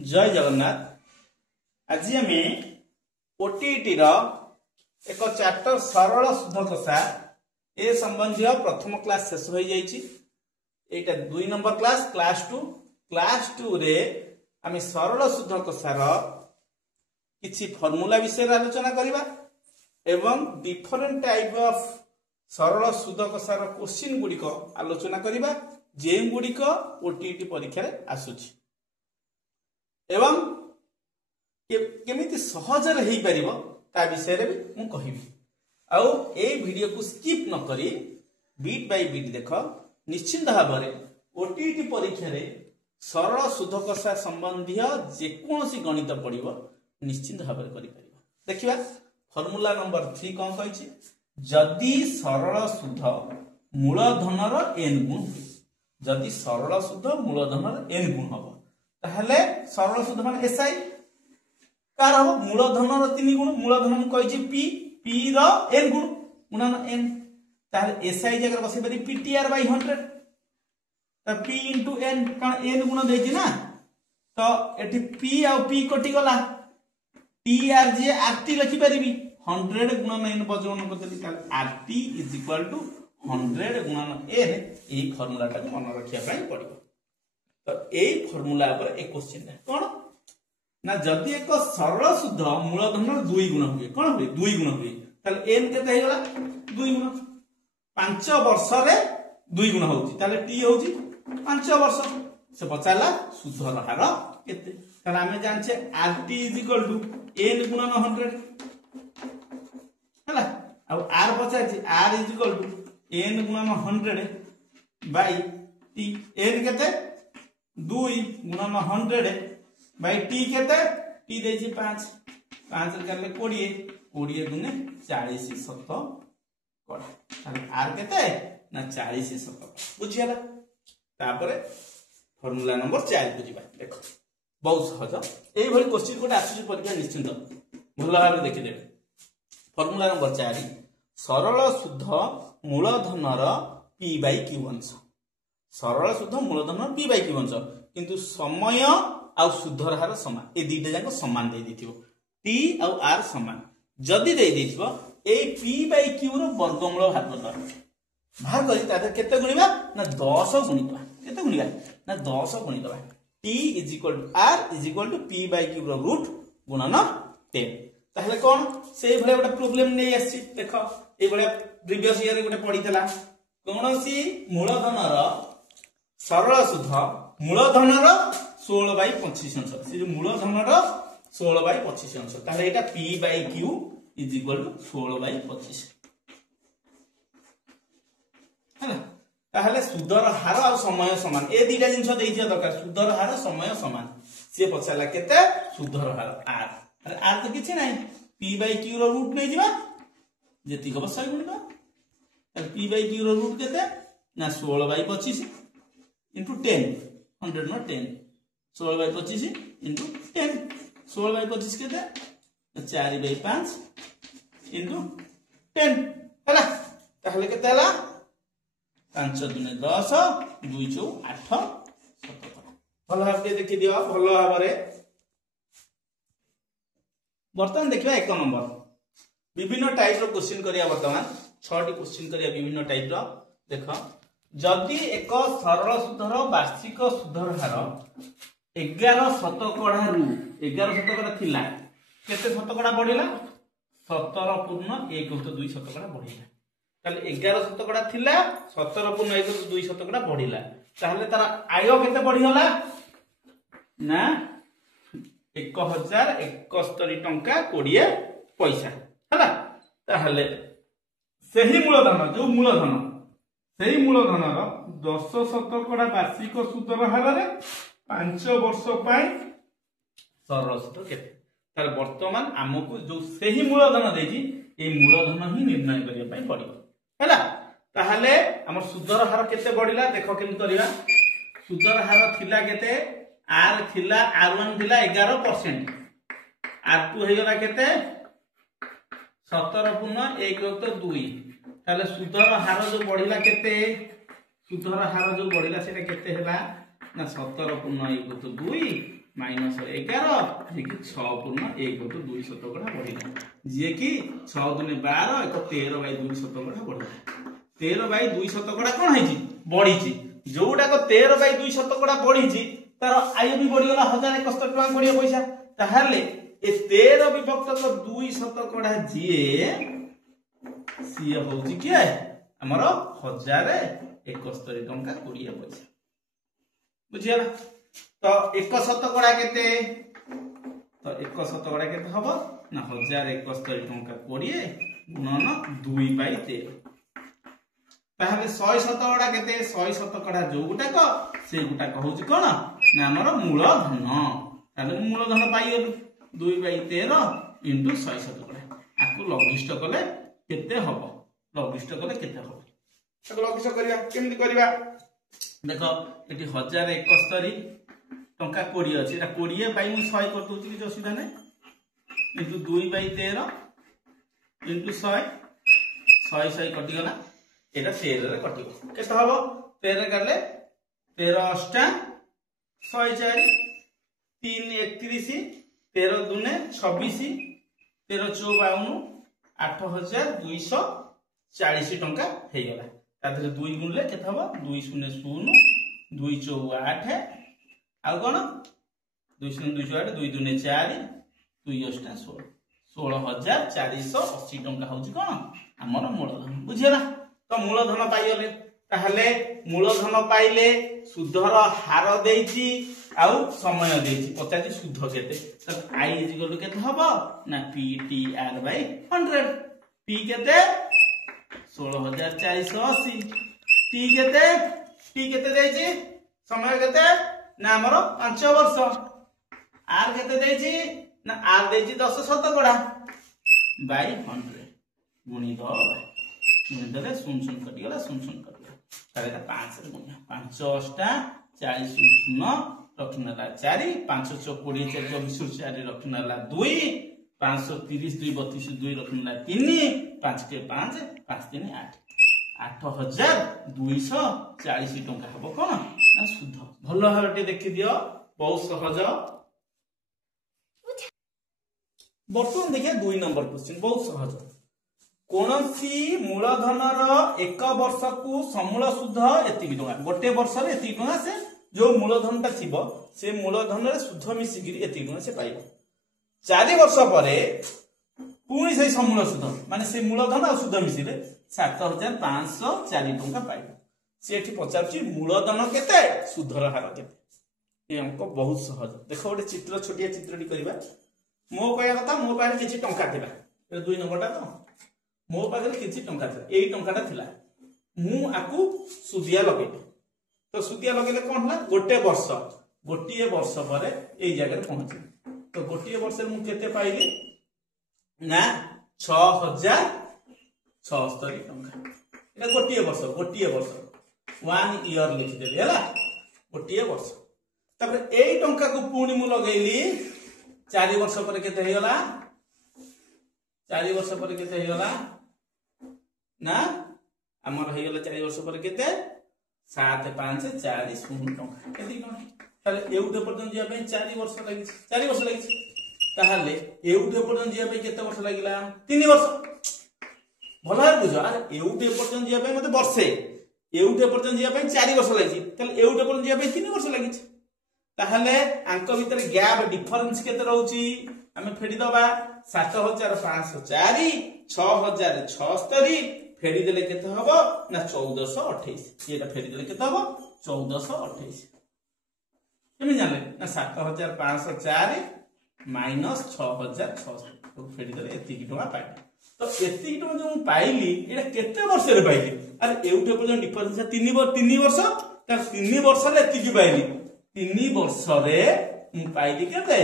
जय जगन्नाथ। आज आम ओटीटी एक चैप्टर सरल शुद्ध कषा ए संबंधी प्रथम क्लास शेष हो जाइए। 2 नंबर क्लास 2 रे आम सरल शुद्ध कषार किछि फॉर्मूला विषय आलोचना करबा एवं डिफरेंट टाइप ऑफ सरल शुद्ध कषार क्वेश्चन गुड़िक आलोचना करबा जे गुड़िक ओटीटी परीक्षा रे आसुछि एवं केमिति सहज रे पारिबो ता विषय रे भी मु कहिबी। आउ ए वीडियो को स्किप न करी बीट बाय बीट देख निश्चित भाव में ओटीटी परीक्षा रे सरल शुद्ध कषा संबंधी जेकोसी गणित पड़िबो निश्चित भाव में करि परिबो। देखिबा फार्मूला नंबर 3 कोन कहिछि, जदि सरल शुद्ध मूलधनर n गुण हुए, जदि सरल शुद्ध मूलधनर n गुण हबो ताहले सरल शुद्ध मान एसआई कार हो मूलधनर 3 गुण, मूलधन कहिछि p रो n गुण गुणन n, ताहले एसआई जगह बसै परि ptr बाय 100 त p into n कारण n गुण देछि ना, तो एठी p आ p कटि गला tr जे rt लिखि परिबी 100 गुणन n बजवन करतली ताहले rt = 100 गुणन n। एही फार्मूला टा मन रखिया पई पड़िबो। तो एही फार्मूला पर एक क्वेश्चन है कोन ना, जदि एक सरल शुद्ध मूलधन 2 गुण हुए, कोन हुए 2 गुण हुए ताले n केते हे गला 2 गुण, 5 वर्ष रे 2 गुण होउची ताले t होउची 5 वर्ष। से पचाला शुद्ध हार केते ताले आमे जानछे rt = n गुणन 100 हैला, आ r पचाची r = n गुणन 100 बाय t, n केते 2 गुणन 100 बाय t केते t देछि 5 रे करले 20 गुणे 40 शत कोड़ा ताले r केते ना 40 शत बुझियला। तापरे फार्मूला नंबर 4 को जिबा। देखो बहुत सहज एई भली क्वेश्चन कोटा आसुची परीक्षा निश्चित भल भाबे देखि देबे। फार्मूला नंबर 4 सरल शुद्ध मूलधनर p/q अंश, सरल शुद्ध मूलधन p/q अंश किंतु समय आ शुद्धर हार समान, ए दुईटा जाक समान दे दिथिबो, t आ r समान जदी दे दिथिबो ए p/q रो वर्गमूल भाग करी ताते केते गुणिबा ना 10 गुणिबा, केते गुणिबा ना 10 गुणिबा t r = p/q रो रूट गुणन 10। ताहले कोन सेई भले गोटे प्रॉब्लम नै आसी। देखो ए भले प्रीवियस ईयर रे गोटे पढितला कोनोसी मूलधनर सरल शुद्ध मूलधनर 16/25 अंश, से जो मूलधनर 16/25 अंश ताहले एटा p/q = 16/25 हैला। ताहले शुद्धर हार और समय समान, ए दुईटा जिंस देइथिया दरकार, शुद्धर हार समय समान। से पछाला केते शुद्धर हार r, अरे r तो किछि नै p/q रो रूट नै जिबा जेति हबो 100 गुणिबा, ताहले p/q रो रूट केते ना 16/25 into 10 100 not 10 16/25 into 10 16/25 केते 4/5 into 10 हैला। ताहले केते हला 5 दुने 10 2 चौ 8 17 भलो भाबे देखि दियो। भलो भाबरे वर्तमान देखिबा 1 नंबर विभिन्न टाइप रो क्वेश्चन करिया। वर्तमान 6 टी क्वेश्चन करिया विभिन्न टाइप रो। देखो जदि एक सरल शुद्धर वार्षिक शुद्धर हार 11 शतकड़ा रु 11 शतकड़ा थिला, केते शतकड़ा बढ़िला 17.1 शतकड़ा बढ़िला, ताले 11 शतकड़ा थिला 17.1 शतकड़ा बढ़िला, ताहले तार आय केते बढ़ी होला ना 1071 टंका 20 पैसा हैला। ताहले सेही मूलधन जो मूलधन सेही मूलधनर 10 शतकड़ा वार्षिक सुदर हार रे 5 वर्ष पाई सरल शुद्ध केते, तार वर्तमान हमकु जो सेही मूलधन देजी ए मूलधन ही निर्णय करिया पई पड़िबो हैला। ताहले हमर सुदर हार केते बढ़िला देखो केम करिया। सुदर हार थिला केते r थिला r1 थिला 11%, r2 हे गला केते 17.1 ताले सुदर हार जो बढ़िला केते, सुदर हार जो बढ़िला सेटा केते हैला ना 17.1 2 -11 जी कि 6 पूर्ण 1 2 शतकड़ा बढ़िला जी कि 6 दुने 12 एक 13 बाई 2 शतकड़ा बढ़िला 13 बाई 2 शतकड़ा कौन है बढ़ी जोटा को 13 बाई 2 शतकड़ा बढ़ी तार आय भी बढ़ीगला 1071 टका कोड़े पैसा ताहले ए 13 विभक्त 2 शतकड़ा जीए सी होउची किए हमर 1071 टका कोड़े पैसा बुझियला तो 1 शतकड़ा केते तो 1 शतकड़ा केते हबो ना 1071 टका कोड़े गुणन 2 बाई 13 ताहले 100 शतकड़ा केते 100 शतकड़ा जो गुटाक से गुटाक होउची कोन ना हमर मूलधन ताहले मूलधन पाई गलु 2 बाई 13 इनटू 100 शतकड़ा आकु लघिष्ठ कले केते हबो लघिष्ठ कले केते हबो ताको लघिष्ठ करिया केमि करिवा देखो एटी 1071 टंका 20 अछि एटा 20 बाई 100 कर दोछि कि असुविधा नै इनटू 2 बाई 13 इनटू 100 100 कटि गला एटा 13 रे कटिबो केते हबो 13 करले 13 अष्टा 104 3 31 13 दुने 26 13 54 8240 टंका हे गला तादरे 2 गुणले केते हबो 2 0 0 2 4 8 आ कोन 2 0 2 8 2 दुने 4 2 अष्टा 16 16480 टंका होची कोन हमर मूलधन बुझियला तो मूलधन पाइले ताहले मूलधन पाइले सुधर हार देइची आउ समय देइची पचाची सुध केते त आई इज इक्वल टू केते हबो ना PTR बाय 100 P केते 16480 T केते देइची समय केते ना हमर 5 वर्ष R केते देइची ना R देइची 10 शतकड़ा बाय 100 गुणी 10 मुंडले सुन कटि गला सुन कटि ताले 5 रे गुणा 5 अष्टा 40 शून्य रखिनला 4 5 4 20 24 4 रखिनला 2 530 2 32 2 रखिनला 3 5 के 5 5 3 8 8240 टंका हबो कोन ना शुद्ध भलो भाबटे देखि दियो बहुत सहज बर्तमान देखिए 2 नंबर क्वेश्चन बहुत सहज कोनसी मूलधनर 1 वर्ष को समूल सुध एति टका गोटे वर्ष रे एति टका से जो मूलधन ता थिबो से मूलधन रे सुध मिसिगिरी एति टका से पाइबो 4 वर्ष परे पुणी से समूल सुध माने से मूलधन आ सुध मिसिले 7504 टका पाइबो से एठी पचारची मूलधन केते सुधर हार केते ए हमको बहुत सहज देखो गोटे चित्र छोटिया चित्रटी करबा मो कहया कथा मो पारे किछि टंका थिला ए 2 नंबरटा तो मो पाखरे किछि टंका थिला एई टंकाटा थिला मु आकु सुदिया लगेली तो सुदिया लगेले कोन हला गोटे वर्ष गोटिए वर्ष परे एई जगह पहुंची तो गोटिए वर्ष मु केते पाइली ना 6076 टंका एटा गोटिए वर्ष 1 ईयर लिखि देली हला गोटिए वर्ष तबरे एई टंका को पुणी मु लगेली 4 वर्ष परे केते हेगला 4 वर्ष परे केते हेगला ना हमर हेगला 4 वर्ष परे केते 7540 टंका केति कोन ताले एउटे पर्यंत जिया पे 4 वर्ष लागि 4 वर्ष लागि ताहले एउटे पर्यंत जिया पे केते वर्ष लागिला 3 वर्ष भला बुझ अरे एउटे पर्यंत जिया पे मते वर्षे एउटे पर्यंत जिया पे 4 वर्ष लागि ताले एउटे पर्यंत जिया पे 3 वर्ष लागि ताहले अंक भीतर गैप डिफरेंस केते रहउची हमें फेडी दबा 7504 6076 फेडी देले केते हबो ना 1428 एटा फेडी देले केते हबो 1428 केमि जानले ना 7504 माइनस 6076 तो फेडी देले एति की टका पाइ तो एति की टका जो पाइली एटा केते वर्ष रे पाइली अरे एउटे पर्यंत डिफरेंस 3 वर्ष त 3 वर्ष रे एति की पाइली 3 वर्ष रे मु पाइली केते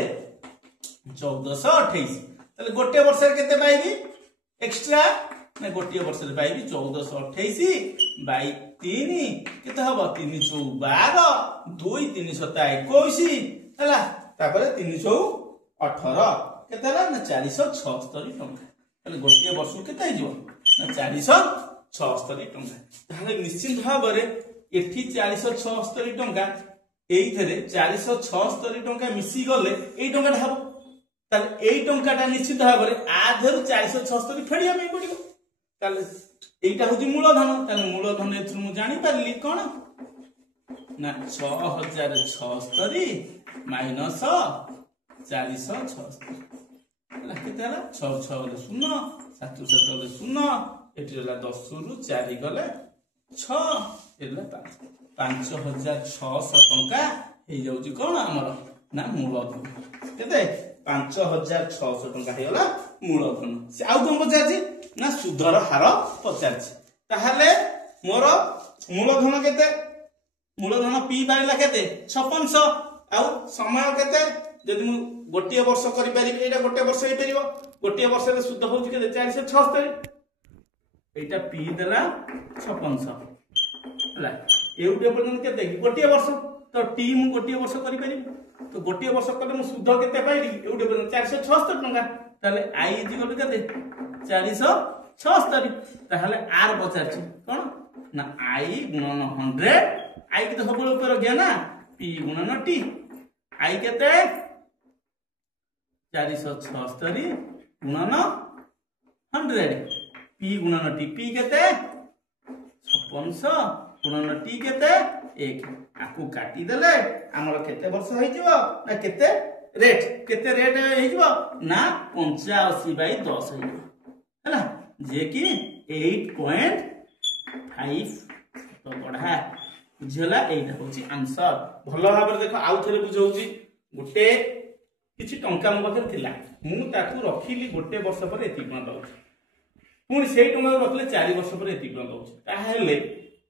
1428 तले गोटे वर्ष रे केते पाइबी एक्स्ट्रा ना गोटे वर्ष रे पाइबी 1428 बाई 3 केते हबो 3 4 12 2 3 7 21 हला तापरे 3 4 18 केते हला ना 476 टंका तले गोटे वर्ष केते हिजो ना 476 टंका ताले निश्चित भाबरे एठी 476 टंका এইଥିରେ 476 ଟଙ୍କା ମିଶି ଗଲେ ଏଇ ଟଙ୍କାଟା ହବ। ତାହେଲେ ଏଇ ଟଙ୍କାଟା ନିଶ୍ଚିତ ଭାବରେ ଆ ଦେହରୁ 476 ଫେରିବା ପାଇଁ ପଡିବ। ତାହେଲେ এইটা হচ্ছে মূলধন। তাহলে মূলধন এথুর মু জানি পারলি কোন না 6076 মাইনাস 476 ହେଲା କେତେ ହେଲା 6 6 ଗଲେ 0 7 7 ଗଲେ 0 ଏଠି ହେଲା 10 ରୁ 4 ଗଲେ 6 ହେଲା 5 5600 ଟଙ୍କା ହେଇ ଯାଉଛି କୋନ ଆମର ନା ମୂଳଧନ। କେତେ 5600 ଟଙ୍କା ହେଇଗଲା ମୂଳଧନ। ସେ ଆଉ କଣ ପଚାରିଛି ନା ସୁଧର ହାର ପଚାରିଛି। ତାହେଲେ ମୋର ମୂଳଧନ କେତେ ମୂଳଧନ ପି ପାଇଲା କେତେ 5600 ଆଉ ସମୟ କେତେ ଯଦି ମୁଁ ଗୋଟିଏ ବର୍ଷ କରି ପାରିବି ଏଇଟା ଗୋଟିଏ ବର୍ଷ ହେଇ परिबो ଗୋଟିଏ ବର୍ଷରେ ସୁଧ होଉଛି କେତେ 476 এইটা পি দেলা 5600 ହେଲା ଏଉଟେ পর্যন্ত କେତେ ଗୋଟିଏ ବର୍ଷ ତ ଟି ମୁଁ ଗୋଟିଏ ବର୍ଷ କରି ପାରିବି ତ ଗୋଟିଏ ବର୍ଷ କଲେ ମୁଁ ସୁଧ କେତେ ପାଇଲି ଏଉଟେ ପର୍যନ୍ତ 476 ଟଙ୍କା। ତାହେଲେ i इक्वल केते 476 ତାହେଲେ r ପଚାरछि कोन ना i गुणन 100 i के तो सबले ऊपर गया ना p गुणन t i केते 476 गुणन 100 p गुणन t p केते 5600 गुणन t केते 1 आकु काटी देले हमर केते वर्ष होई जिवो ना केते रेट होई जिवो ना 85/10 होई हैला जे कि 8.5 तो पढ़ा बुझला एटा होची आंसर। भलो भाबरे देखो आउ थरे बुझौची गोटे किछि टंका मो पाखर थिला मु ताकू रखिली गोटे वर्ष पर एति गुण दउची पुनी सेई टंका रखले 4 वर्ष पर एति गुण दउची ताहेले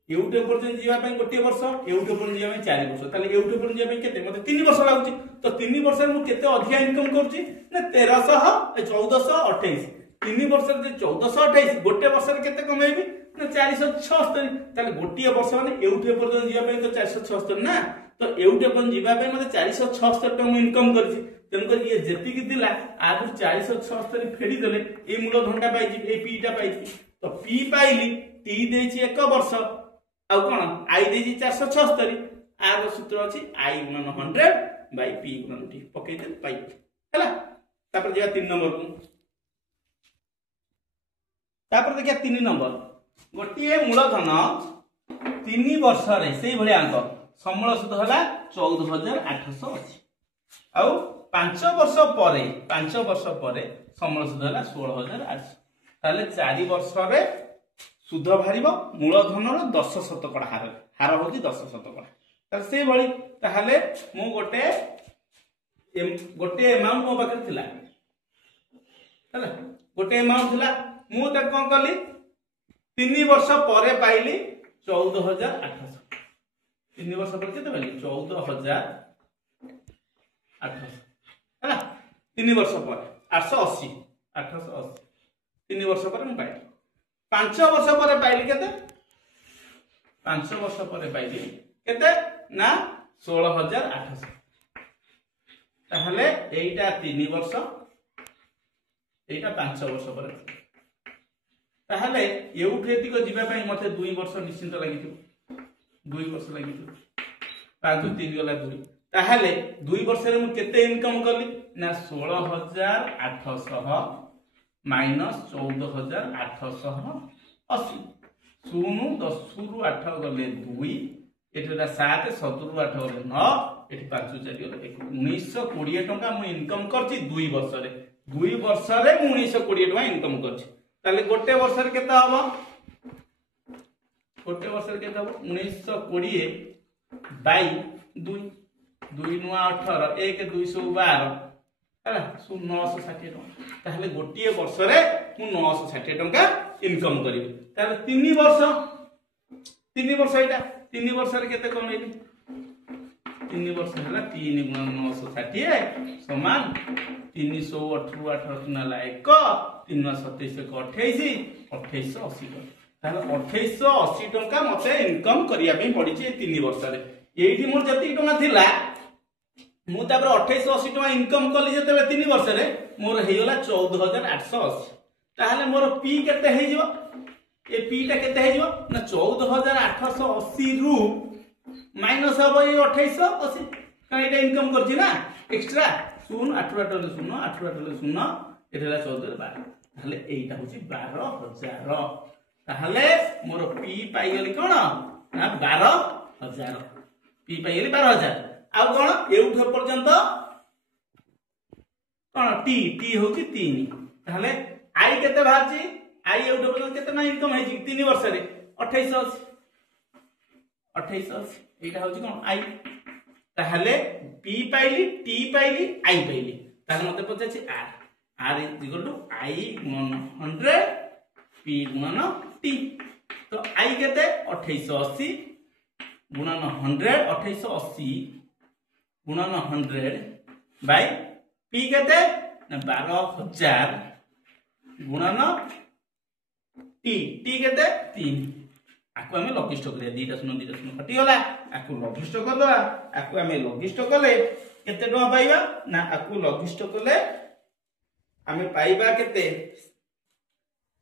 एउटे पर्यंत जीवा पई गोटे वर्ष एउटे पर्यंत जीवा पई 4 वर्ष ताले एउटे पर्यंत जीवा पई केते मते 3 वर्ष लागुची तो 3 वर्ष मु केते अधिक इनकम करची ना 1428 3 वर्ष रे 1428 गोटे वर्ष रे केते कमेबी ना 476 ताले गोटिए वर्ष माने एउटे पर्यंत जीवा पई तो 476 ना तो एउटे पर्यंत जीवा पई मते 476 टका मु इनकम करची तेन कर ये जेति कि दिला आदु 476 फेडी देले ए मूलधनटा पाइची ए पी टा पाइची तो पी पाइली टी देची 1 वर्ष आउ कोन आई देची 476 आर सूत्र अछि आई गुणन 100 बाय पी गुणन टी पकई दे पाइ हैला। तापर जे 3 नंबर को तापर देखिया 3 नंबर गोटिए मूलधन 3 वर्ष रे सेही भली अंक समूल सूत्र होला 14880 आउ 5 वर्ष परे समूल सूत्र होला 16800 ताले 4 वर्ष रे सुध भारिबो मूलधन रो 10% हार होची 10% ताले सेही भली ताहाले मु गोटे अमाउंट मो पाखे थिला हैला गोटे अमाउंट थिला मु त कोन कली 3 वर्ष परे पाइली 14800 3 वर्ष पर केते पाइली 14800 हैला 3 वर्ष पर 880 3 वर्ष पर मु पाइली 5 वर्ष पर पाइली केते 5 वर्ष पर पाइली केते ना 16800 ताहले एइटा 3 वर्ष एइटा 5 वर्ष पर ताहले एउठे एतिको जिबा पई मते 2 वर्ष निश्चित लागिथि 2 वर्ष लागिथि 5 3 गला 2 ताहले 2 वर्ष रे मु केते इनकम करली ना 16800 माइनस 14880 शून्य 10 रु 8 गले 2 एटा 7 7 रु 8 गले 9 एठी 5 4 गले 1920 टका मु इनकम करछि 2 वर्ष रे 2 वर्ष रे मु 1920 टका इनकम करछि ताले गोटे वर्ष रे केता हबो गोटे वर्ष रे केता हबो 1920 बाय 2 2 नुआ 18 1 212 हैला 960 टका ताहले गोटिए वर्ष रे मु 960 टका इनकम करिवि ताहले 3 वर्ष एटा 3 वर्ष रे केते कमेबी 3 वर्ष हैला 3 गुणन 960 समान 318 18 नाला 1 3 27 28 2880 ताहले 2880 टका मते इनकम करिया पे पड़ी छै 3 वर्ष रे एठी मोर जति टका थिला मु तापर 2880 टका इनकम कली जते 3 वर्ष रे मोर हेगला 14880 ताहले मोर पी केते हे जिवो ए पी टा केते हे जिवो ना 14880 रु माइनस हम ये 2880 कारण ये इनकम करछि ना एक्स्ट्रा 0 8 8 0 8 8 0 एठला 14 12 ताहले एटा होछि 12000 ताहले मोर पी पाई गेली कोन ना 12000 पी पाई गेली 12000 आ कोन एउठ पर्यंत कोन टी टी होछि 3 ताहले आई केते बाहरछि आई एउठ पर्यंत केते ना इनकम है 3 वर्ष रे 2880 एटा होछि कोन आई ताहले पी पाइली टी पाइली आई पाइली ताहले मते पचाछि आर R is equal to I गुणन 100 पी गुणन टी तो आई केते 2880 गुणन 100 2880 गुणन 100 बाय पी केते ना 12000 गुणन टी टी केते 3 आकु हमें लघिष्ठ करिया 2 शून्य कटि गला आकु लघिष्ठ कर दवा आकु हमें लघिष्ठ कले केते टका पाइबा ना आकु लघिष्ठ कले हमें पाइबा केते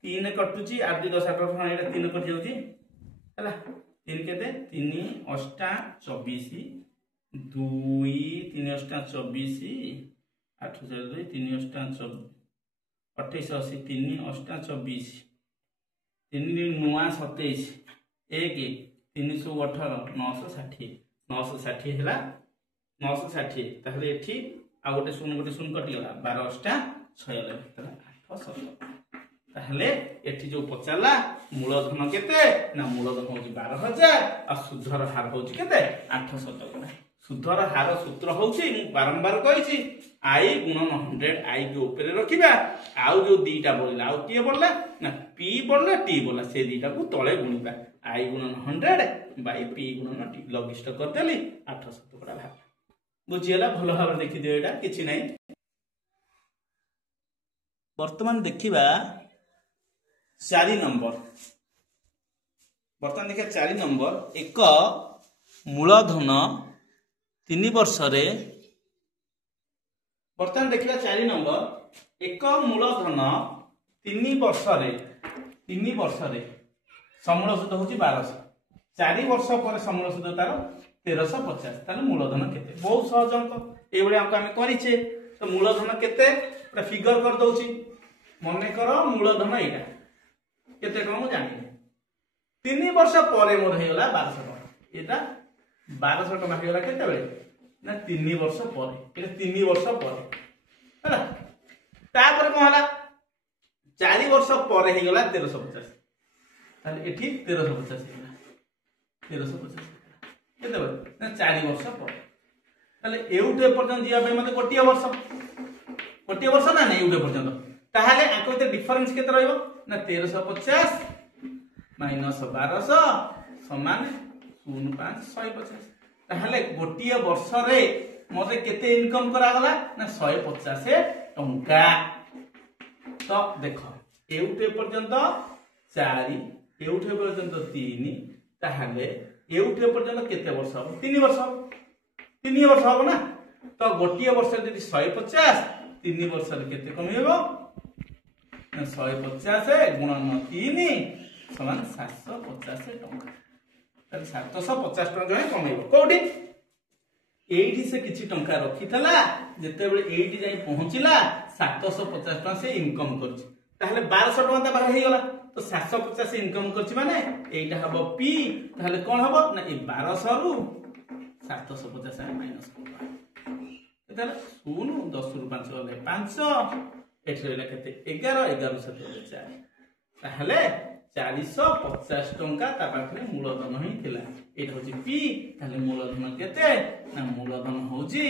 3 कटुची 8 2 10 8 एटा 3 कट जाउची हला 3 केते 3 8 24 2 3 8 24 8 0 2 3 8 2880 3 8 24 3 9 27 1 318 960 960 हैला 960 ताहले एठी आ गोटे शून्य कटि गला 12 8 96 ताहले 870 ताहले एठी जो पचाला मूलधन केते ना मूलधन होची 12000 आ सुधर हार होची केते 870 सुधर हार सूत्र होची बारंबार कहिची आई गुणन 100 आई के ऊपर रखिबा आउ जो दीटा बोलला आउ किए बोलला ना पी बोलला टी बोलला से दीटा को तळे गुणिबा आई गुणन 100 बाय पी गुणन टी लघिष्ठ कर देली 870 भाग बुझियला भलो भाव देखि दियो एटा किछि नै वर्तमान देखिबा 4 नंबर वर्तमान देखिया 4 नंबर एक मूलधन 3 वर्ष रे वर्तमान देखिबा 4 नंबर एक मूलधन 3 वर्ष रे समूल सूद होची 1200 4 वर्ष पर समूल सूद तार 1350 ताले मूलधन केते बहुत सहज अंक ए बळे अंक हम करिछे तो मूलधन केते पूरा फिगर कर दउची मने करो मूलधन एटा केते कम जानि 3 वर्ष परे मोर हे गला 1200 टका एटा 1200 टका हे गला केते बळे ना 3 वर्ष परे एटा 3 वर्ष परे हला तापर कोन हला 4 वर्ष परे हे गला 1350 ताले एठी 1350 हे गला 1350 केते बळे ना 4 वर्ष परे ताले एउटे पर्यंत जिया पे मते गोटिया वर्ष ना नै एउटे पर्यंत ताहाले आको ते डिफरेंस केते रहइबो ना 1350 माइनस 1200 समान 05 150 ताहाले गोटिया वर्ष रे मते केते इनकम करा गला ना 150 टंका तो देखो एउटे पर्यंत 4 एउटे पर्यंत 3 ताहाले एउटे पर्यंत केते वर्ष हो 3 वर्ष हो ना तो गोटिया वर्ष यदि 150 3 वर्ष रे केते कमिबो 150 गुणन 3 समान 750 टंका ताले 750 टंका कमेबो कोठी एठी से किछि टंका रखितला जेते बेले एठी जाई पहुंचिला 750 टंका से इनकम करछि ताहले 1200 टंका बाहर हे गला तो 750 इनकम करछि माने एटा हबो पी ताहले कोन हबो ना ए 1200 रु 750 माइनस करबा ताहले 0 10 रु 5 गले 500 एठी रहला केते 11 11 से 4 ताहले 450 टंका ता पाखरे मूलधन ही थिला एटा होची पी ताहले मूलधन केते ना मूलधन होची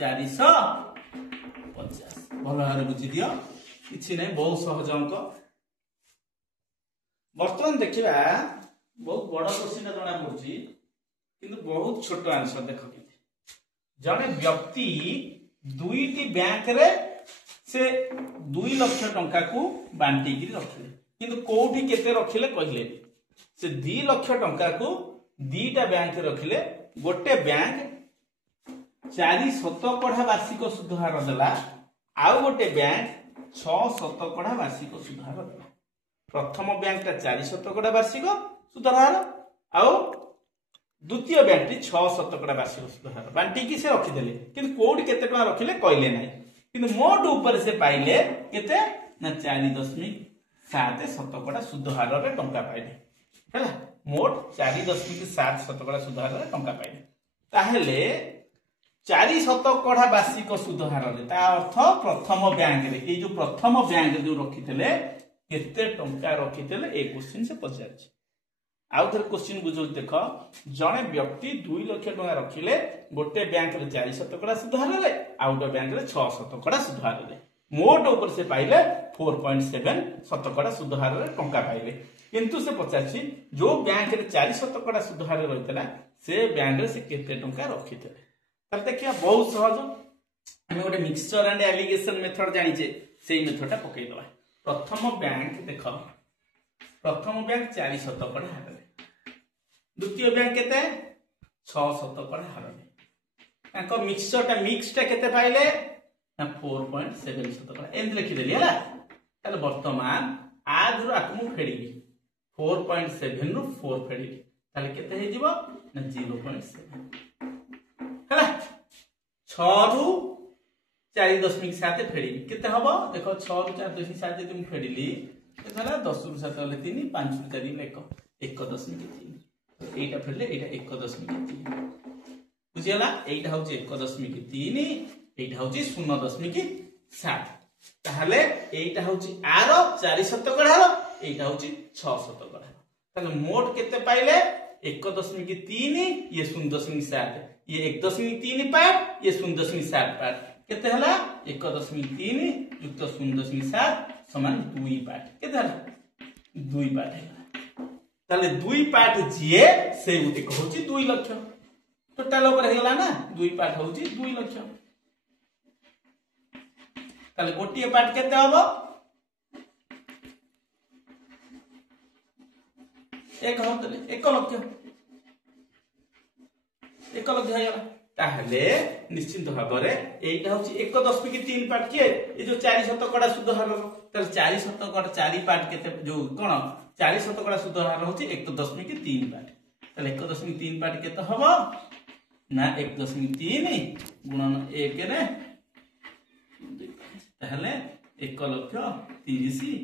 450 भलो हारे बुझि दियो किछि नै बहुत सहज अंक वर्तमान देखिबा बहुत बड़ क्वेश्चन जणा पड़छि किंतु बहुत छोट आंसर देखो जने व्यक्ति दुईटी बैंक रे से 2 लाख टंका को बांटी कि रखिले किंतु कोठी केते रखिले कहिले से 2 लाख टंका को दीटा बैंक रखिले गोटे बैंक 4 शतकड़ा वार्षिक सुध हार देला आउ गोटे बैंक 6 शतकड़ा वार्षिक सुध हार देला प्रथम बैंक ता 4 शतकड़ा वार्षिक सुध हार आउ द्वितीय बैंक टी 6% वार्षिक सुध हार बांटी की से रखिदेले किंतु कोडी केते टका रखिले कहले नाही किंतु मोट ऊपर से पाइले केते ना 4.7% सुध हार रे टंका पाइले हैला मोट 4.7% सुध हार रे टंका पाइले ताहेले 4% वार्षिक सुध हार रे ता अर्थ प्रथम बैंक रे ए जो प्रथम बैंक जो रखितेले केते टंका रखितेले ए क्वेश्चन से पचारछि आउ थर क्वेश्चन बुझो देख जड़े व्यक्ति 2 लाख टका रखिले गोटे बैंक रे 4% सुध हार रे आउ गोटे बैंक रे 6% सुध हार रे मोट ऊपर से पाइले 4.7% सुध हार रे टंका पाइले किंतु से पचारछि जो बैंक रे 4% सुध हार रहितला से बैंक रे से केते टंका रखितले तब देखिया बहुत सहज हम गोटे मिक्सचर एंड एलिगेशन मेथड जानिचे सेही मेथडटा पकई दवा प्रथम बैंक देख प्रथम बैंक 4% हार रे द्वितीय बैंक केते 6% हार रे ताको मिक्सचरटा मिक्सटा केते पाइले ना 4.7% एंड लिखि देली हला ताले वर्तमान आज रु आकमु फेडीबी 4.7 रु 4 फेडीबी ताले केते हे जिवो ना 0.7 हला 6 रु 4.7 फेडीबी केते हबो देखो 6 रु 4.7 जदि मु फेडीली केते हला 10 रु 7 हले 3 5 रु 4 1 1.3 एटा फेडले एटा 1.3 बुझियला एटा होची 1.3 एटा होची 0.7 ताहले एटा होची आर 4% हार एटा होची 6% हार ताले मोट केते पाइले 1.3 ये 0.7 ये 1.3 पार्ट ये 0.7 पार्ट केते हला 1.3 युक्त 0.7 समान 2 पार्ट केते हला 2 पार्ट है ताले 2 पार्ट जिए से उते कहूची 2 लाख टोटल ऊपर हे गला ना 2 पार्ट होची 2 लाख ताले गोटिए पार्ट केते हबो एक होतले 1 लाख 1 लाख हेगला ताहले निश्चित भाबरे एटा होची 1.3 पार्ट के ए जो 4% सुध हार ताले 4% 4 पार्ट केते जो कोन 4% सुध हार होची 1.3 पार्ट ताले 1.3 पार्ट केते हबो ना 1.3 गुणन 1 रे ताहले 1,30,000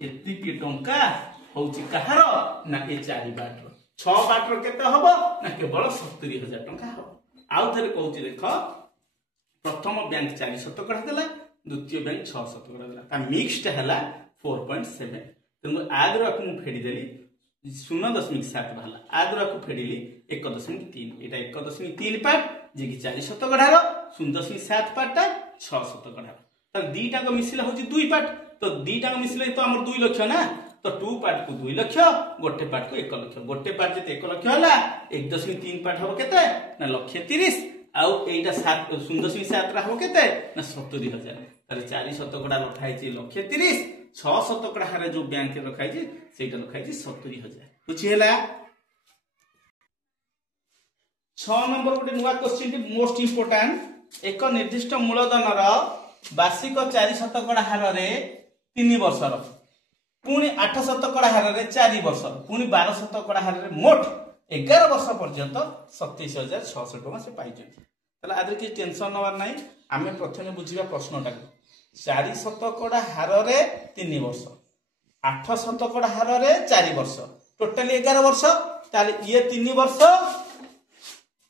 एति की टंका होची कहार ना ए 4 पार्ट 6 पार्ट रो केते हबो ना केवल 70,000 टंका हबो आउ थरे कहूची देख प्रथम बैंक 4% देला द्वितीय बैंक 6% देला ता मिक्स्ड हला 4.7 तनु आदर को मु फेडी देली 0.7 भाला आदर को फेडीली 1.3 एटा 1.3 पार्ट जे कि 4% हार 0.7 पार्टटा 6% हार त दीटा को मिसिला होची 2 पार्ट तो दीटा को मिसिले तो हमर 2 लाख ना तो 2 पार्ट को 2 लाख गोटे पार्ट को 1 लाख गोटे पार्ट जते 1 लाख होला 1.3 पार्ट हो केते ना 1,30,000 आउ एटा 0.7 रा हो केते ना 70,000 ताले 4% रखाई छि 1,30,000 6% हारे जो बैंक रखाई छि सेटा रखाई छि 70,000 बुझी हैला 6 नंबर गोटे नुवा क्वेश्चन टी मोस्ट इंपोर्टेंट एक निर्दिष्ट मूलधन रो वार्षिक 4% हार रे 3 वर्ष रो पुणी 8% हार रे 4 वर्ष पुणी 12% हार रे मोट 11 वर्ष पर्यंत 27,600 टका से पाई जंती तला आदर की टेंशन नवार नाही आमे प्रथमे बुझिबा प्रश्नटा 4% हार रे 3 वर्ष 8% हार रे 4 वर्ष टोटली 11 वर्ष ताले ये 3 वर्ष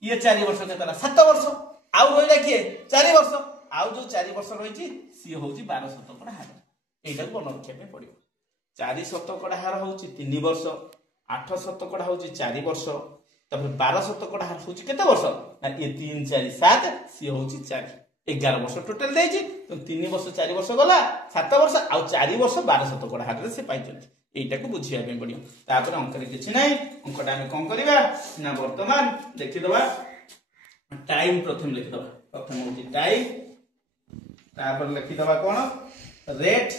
ये 4 वर्ष केतला 7 वर्ष आउ रहिला के 4 वर्ष आउ जो 4 वर्ष रहि छि सी होउची 12% हार एटा को बन रखे पे पड़िबो 4% हार होउची 3 वर्ष 8% होउची 4 वर्ष तब 12% हार होउची केते वर्ष ना ये 3 4 7 सी होउची 4 11 वर्ष टोटल देछि तो 3 वर्ष 4 वर्ष गला 7 वर्ष आउ 4 वर्ष 12% हार रे से पाइछन एटा को बुझिया पे पड़ियो तापर अंक रे किछि नै अंकटा हम कोन करिवा ना वर्तमान देखि दबा टाइम प्रथम लिखि दबा प्रथम होची टाइम तापर लिखि दबा कोन रेट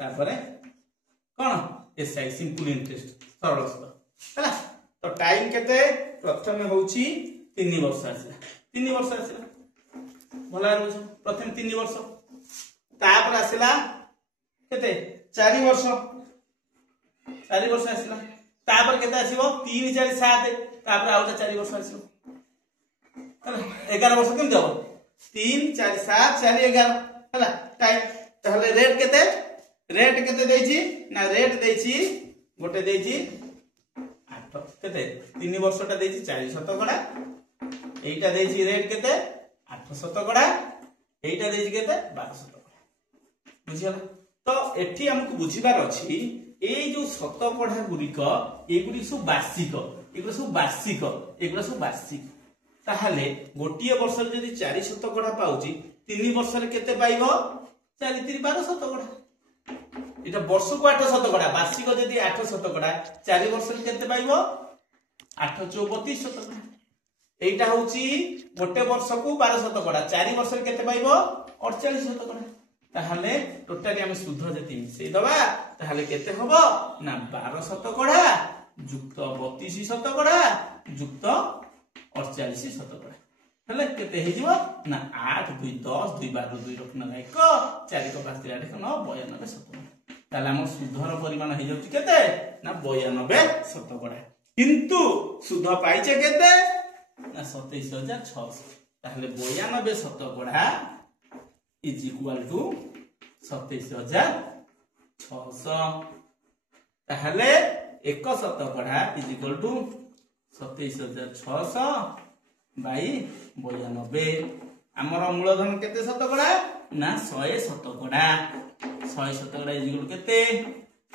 तापर कोन एसआई सिंपल इंटरेस्ट सरल सुद हला तो टाइम केते प्रथम होची 3 वर्ष आसिला 3 वर्ष आसिला भला रहू प्रथम 3 वर्ष तापर आसिला केते 4 वर्ष आसिला तापर केते आसीबो 3 4 7 तापर आउटा 4 वर्ष आसीबो हला 11 वर्ष केम जाबो 3 4 7 4 11 हला टाइम ताहले रेट केते देछि ना रेट देछि गोटे देछि 8 केते 3 वर्षटा देछि 4 शतकड़ा एटा देछि रेट केते 8 शतकड़ा एटा देछि केते 12 शतकड़ा बुझियला तो एठी हमकु बुझिबार अछि ए जो शतकड़ा गुरिक एगुडी सब वार्षिक एगुडी सब वार्षिक ताहले गोटिए वर्ष रे जदी 4 शतकड़ा पाउची 3 वर्ष रे केते पाइबो 4 3 12 शतकड़ा एटा वर्ष को 8 शतकड़ा वार्षिक जदी 8 शतकड़ा 4 वर्ष रे केते पाइबो 8 32 शतकड़ा एटा होची गोटे वर्ष को 12 शतकड़ा 4 वर्ष रे केते पाइबो 48 शतकड़ा ताहले टोटली हम शुद्ध जति मिसै दबा ताहले केते हबो ना 12 शतकड़ा युक्त 32 शतकड़ा युक्त 48 शतकड़ा हले केते हे जिवो ना 8 2 10 2 12 2 रखना 1 4 को 5 3 9 92 शतकड़ा ताहले हम शुद्धर परिमाण हे जाउची केते ना 92 शतकड़ा किंतु शुद्ध पाइचे केते ना 27600 ताहले 92 शतकड़ा is equal to 27600 ताहले 1 शतकड़ा is equal to 27600 बाई 92 हमर मूलधन केते शतकड़ा ना 100 शतकड़ा 100 शतकड़ा is equal केते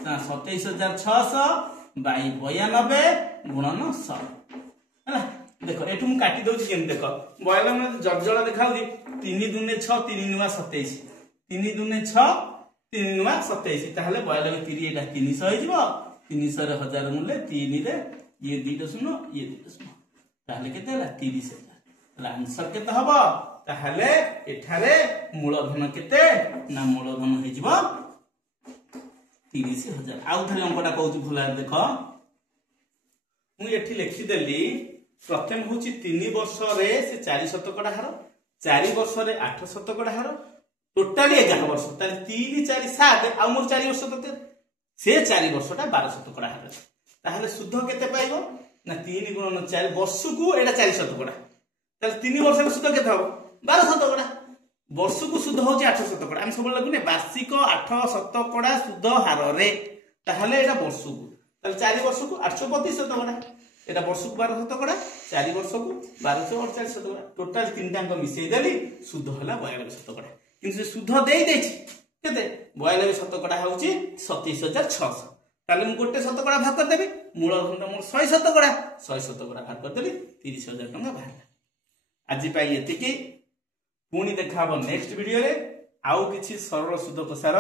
ना 27600 बाई 92 गुणन 100 हैला देखो एठु मु काटी दउची केम देखो 92 में जर्जला देखाउची 3 दुने 6 3 नुवा 27 3 दुने 6 3 नुवा 27 ताहले 92 30 एटा 300 हो जिवो 300 रे 1000 मूल्य 3 रे ये 2 शून्य ये 2 शून्य ताहले केते हला 30000 हला आंसर केते हबो ताहले एठारे मूलधन केते ना मूलधन हे जिवो 30000 आउ थले अंकटा कहूची भुला देखो मु एठी लिखि देली प्रथम होची 3 वर्ष रे से 4 शतकड़ा हार 4 वर्ष रे 8 शतकड़ा हार टोटली 11 वर्ष ताले 3 4 7 आ मोर 4 वर्ष तते से 4 वर्षटा 12 शतकड़ा हार ताहले शुद्ध केते पाइबो ना 3 गुणन 4 वर्ष को एटा 4 शतकड़ा ताले 3 वर्ष के शुद्ध केते हबो 12 शतकड़ा वर्ष को शुद्ध होची 8 शतकड़ा हम सब लागुने वार्षिक 8 शतकड़ा शुद्ध हार रे ताहले एटा वर्ष को ताले 4 वर्ष को 832 शतकड़ा एटा वर्ष को 12 शतकड़ा 4 वर्ष को 1248 शतकड़ा टोटल तीनटा अंक मिसै देली शुद्ध होला 92 शतकड़ा किंतु से शुद्ध देई देछि केते 92 शतकड़ा होउची 27600 ताले मु गोटे शतकड़ा भाग कर देबी मूलधन त मोर 100 शतकड़ा भाग कर देली 30000 टका बाहरला आज पाई एतिकी पुनी देखाबो नेक्स्ट वीडियो रे आउ किछि सरल शुद्ध कोसार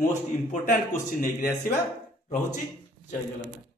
मोस्ट इंपोर्टेंट क्वेश्चन नै आसीबा रहउची जय जगन्नाथ।